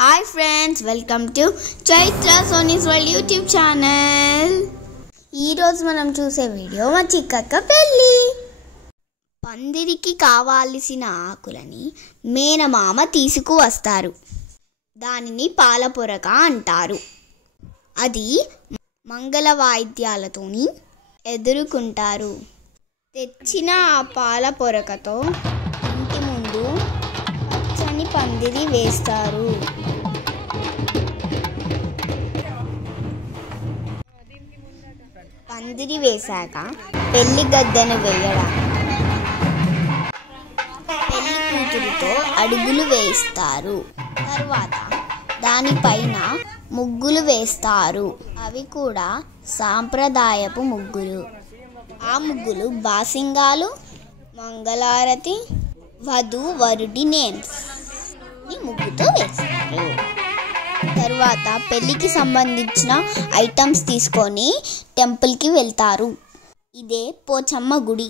Hi friends, welcome to Chaitra Sony's World YouTube channel. ఈ రోజు మనం చూసే వీడియో మా చిక్కక్క పెళ్లి. పందిరికి కావాల్సిన ఆకులని మేనమామ తీసుకువస్తారు. దానిని పాలపొరక అంటారు. అది మంగళ వాయిద్యాలతోని ఎదుర్కొంటారు. తెచ్చిన ఆ పాలపొరకతో ఇంటి ముందు పచ్చని పందిరి వేస్తారు. పందిరి వేశాక పెళ్లి గద్దెను వేయడానికి పెళ్లి కూతురుతో అడుగులు వేస్తారు. తర్వాత దానిపైన ముగ్గులు వేస్తారు. అవి కూడా సాంప్రదాయపు ముగ్గులు. ఆ ముగ్గులు బాసింగాలు, మంగళారతి, వధు వరుడి నేమ్స్ ముగ్గుతో వేస్తారు. తర్వాత పెళ్ళికి సంబంధించిన ఐటమ్స్ తీసుకొని టెంపుల్కి వెళ్తారు. ఇదే పోచమ్మ గుడి.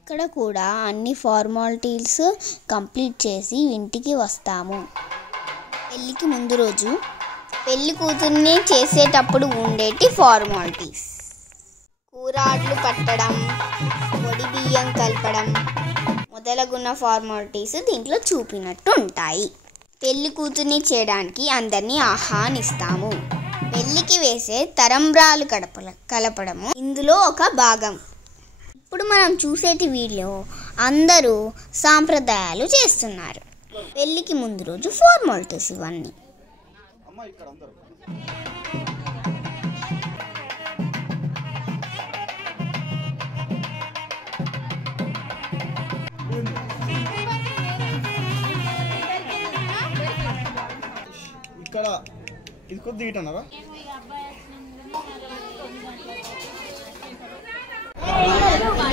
ఇక్కడ కూడా అన్ని ఫార్మాలిటీస్ కంప్లీట్ చేసి ఇంటికి వస్తాము. పెళ్ళికి ముందు రోజు పెళ్లి కూతుర్ని చేసేటప్పుడు ఉండేటి ఫార్మాలిటీస్: కూరాడ్లు కట్టడం, పొడి బియ్యం కలపడం మొదలగున్న ఫార్మాలిటీస్ దీంట్లో చూపినట్టు ఉంటాయి. పెళ్లి కూతుర్ని చేయడానికి అందరినీ ఆహ్వానిస్తాము. పెళ్లికి వేసే తరంబ్రాలు కలపడము ఇందులో ఒక భాగం. ఇప్పుడు మనం చూసేటి వీడియో అందరూ సాంప్రదాయాలు చేస్తున్నారు. పెళ్లికి ముందు రోజు ఫార్మాలిటీస్ ఇవన్నీ. ఇక్కడ ఇది కొద్ది గిట్టన్నారా?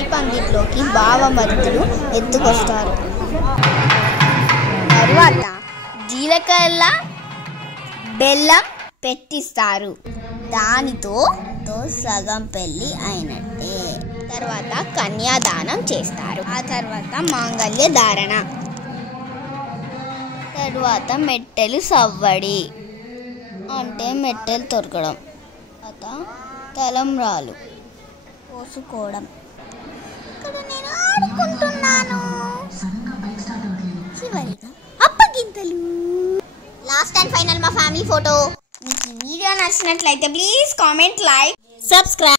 ఈ పందిట్లోకి బావమరుదులు ఎత్తుకొస్తారు. తర్వాత జీలకర్ర బెల్లం పెట్టిస్తారు. దానితో సగం పెళ్లి అయినట్టే. తర్వాత కన్యాదానం చేస్తారు. ఆ తర్వాత మాంగళ్య ధారణ. తర్వాత మెట్టెలు సవ్వడి అంటే మెట్టెలు తొరగడం. తర్వాత తలంబ్రాలు పోసుకోవడం. ఇక్కడ నేను ఆడుకుంటున్నాను. చివరిగా అప్పగింతలు. లాస్ట్ అండ్ ఫైనల్ మా ఫ్యామిలీ ఫోటో. మీకు ఈ వీడియో నచ్చినట్లయితే ప్లీజ్ కామెంట్, లైక్, సబ్స్క్రైబ్.